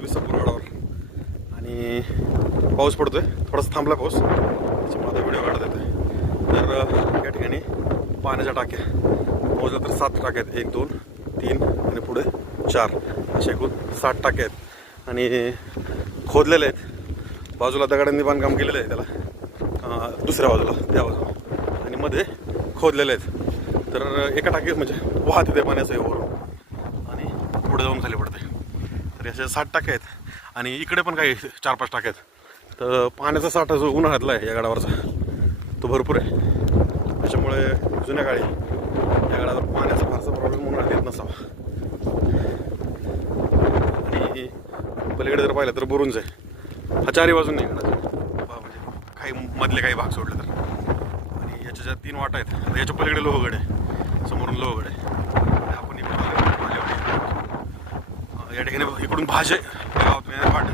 विसापूर गडावर आणि पाऊस पडतोय, थोडासा थांबला पाऊस, त्याच्यामुळे आता व्हिडिओ काढत येतोय. तर या ठिकाणी पाण्याच्या टाक्या मोजल्या तर 7 टाक्या आहेत, 1 2 3 आणि पुढे 4, अशा एकूण 7 टाक्या आहेत आणि खोदलेले आहेत. बाजूला दगडांनी बांधकाम केलेलं आहे त्याला, दुसऱ्या बाजूला त्या बाजूला, आणि मध्ये खोदलेले आहेत. तर एका टाकीत म्हणजे वाहत येते पाण्याचं हे वरून आणि पुढे जाऊन खाली पडते. तर अशा 7 टाक्या आहेत आणि इकडे पण काही 4-5 टाक्या आहेत. तर पाण्याचा साठा जो उन्हाळ्यातला आहे या गडावरचा तो भरपूर आहे. त्याच्यामुळे जुन्या काळी या गडावर पाण्याचा फारसा प्रॉब्लेम उन्हाळ्यात येत नसावा. आणि पलीकडे जर पाहिलं तर बुरुंज आहे, हा 4ही बाजून नाही गडाचा, म्हणजे काही मधले काही भाग सोडले तर. आणि याच्या ज्या 3 वाटा आहेत, आता याच्या पलीकडे लोहगड आहे, समोरून लोहगड आहे. आपण इकडून या ठिकाणी इकडून भाषे गावात वाट